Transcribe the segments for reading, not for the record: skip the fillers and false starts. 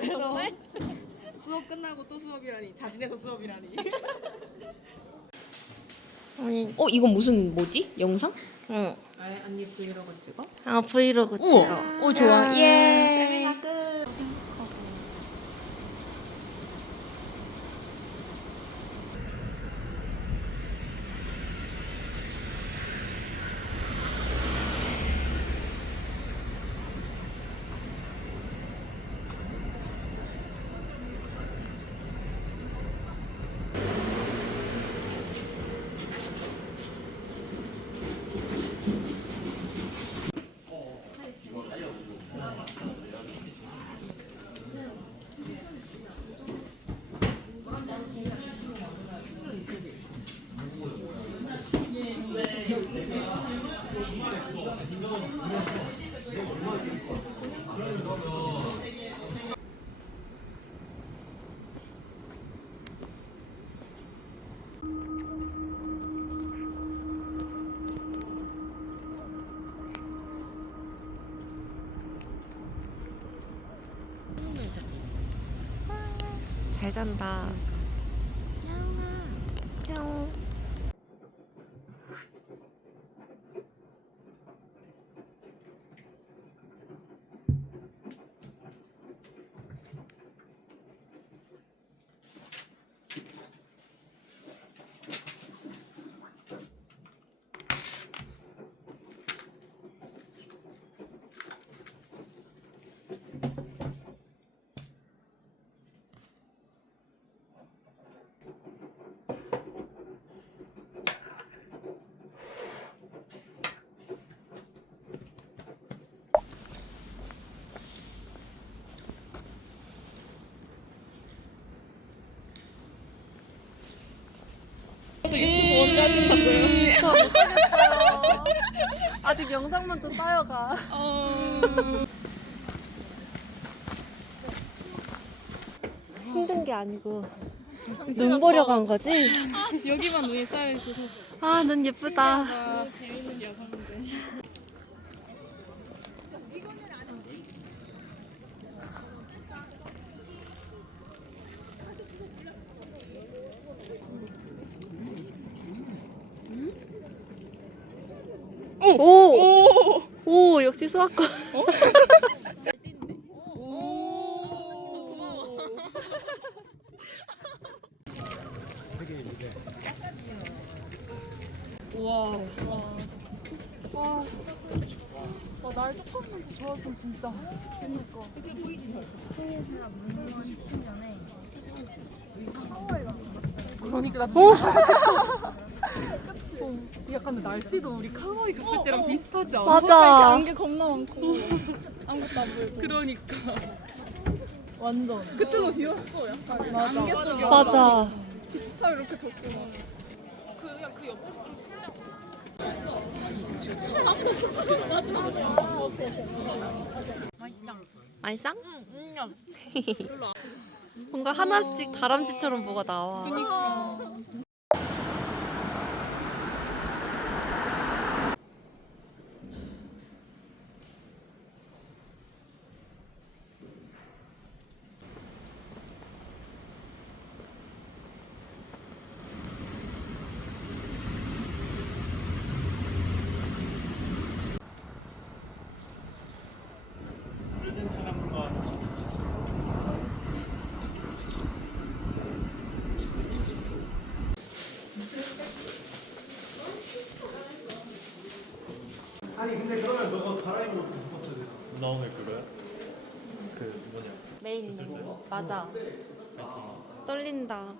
정말? 수업 끝나고 또 수업이라니. 자진해서 수업이라니. 아니, 이건 무슨 뭐지? 영상? 어. 아예 언니 브이로그 찍어? 아, 브이로그 찍어. 우와. 좋아. 예. 세미나 끝. 잘 잔다. 야옹. 그래서 유튜브 언제 하신다고요? 저 못하겠어요. 아직 영상만 더 쌓여가. 힘든 게 아니고 눈 보려고 한 거지? 여기만 눈이 쌓여 있어서. 아, 눈 예쁘다. 아, 재밌는 여성인데. 오, 역시 수학과. 우와. 날 똑같은 좋았으면 진짜. 그니까. 그러니까 나 약간 날씨도 우리 카와이 갔을 때랑 비슷하지 않아? 맞아. 안개 겁나 많고. 아무것도 안 보이고. 그러니까 완전. 그때도 비 왔어 약간. 맞아. 안개 속에 맞아. 기차 이렇게 덥구나. 그냥 그 옆에서 좀 진짜 맛있어? 뭔가 하나씩 다람쥐처럼 뭐가 나와. 아니 근데 그러면 너가 갈아입은 옷도 입었어야 되잖아. 나 오늘 그거야? 그 뭐냐? 메인 주술제? 맞아. 파이팅. 떨린다.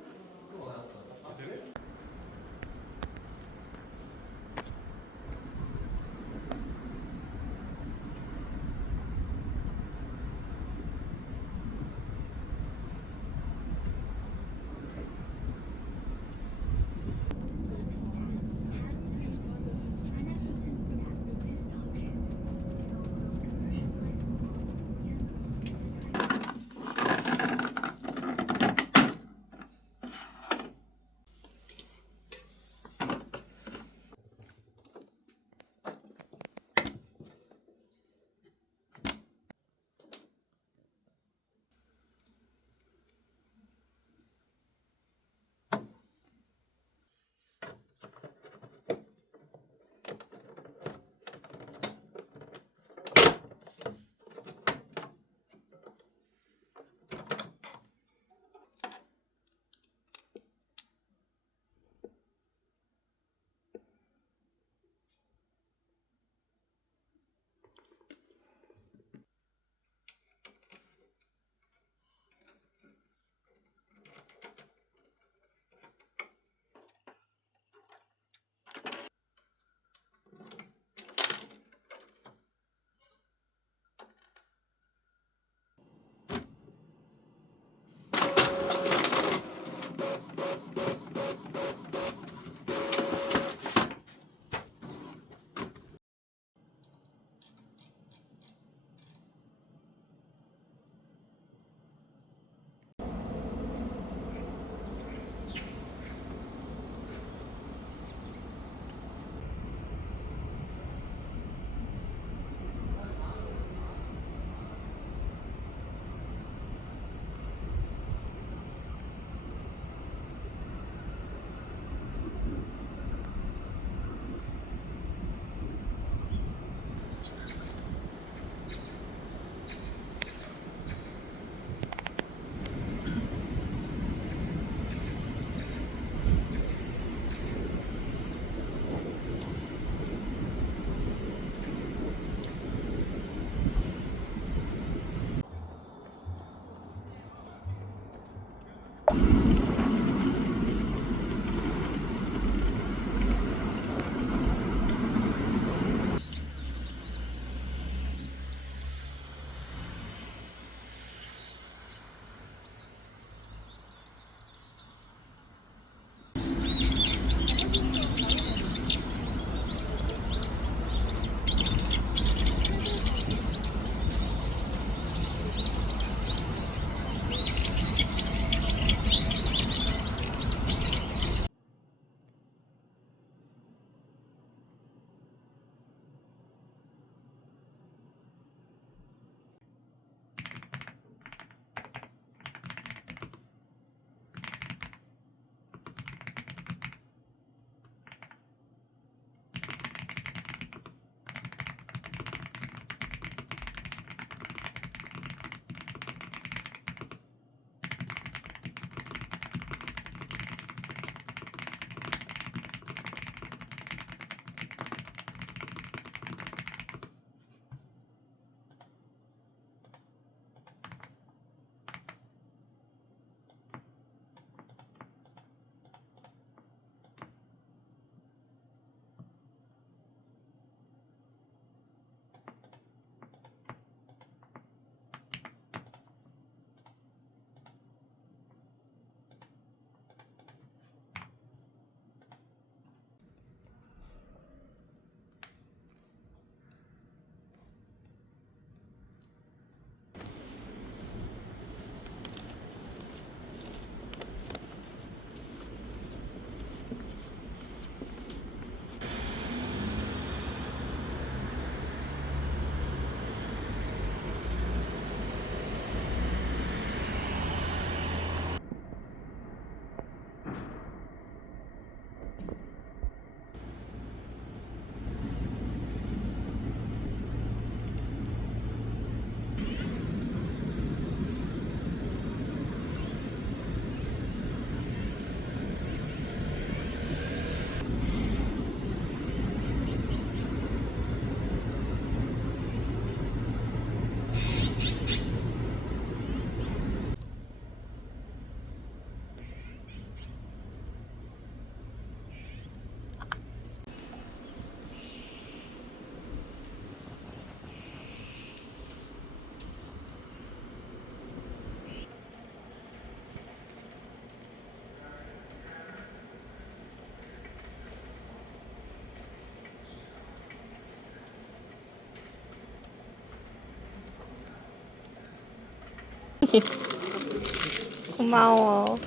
고마워.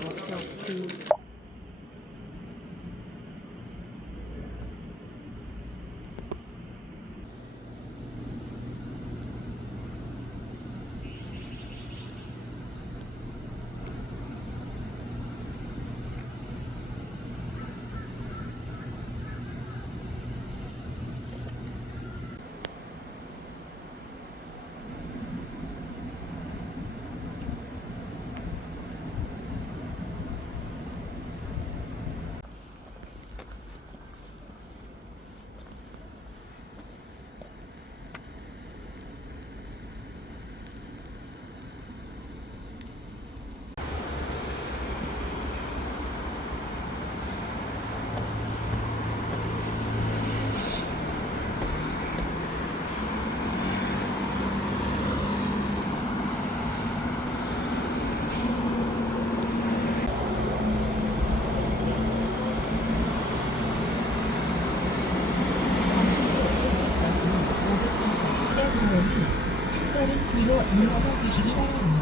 뒤로 물러나 주시기 바랍니다.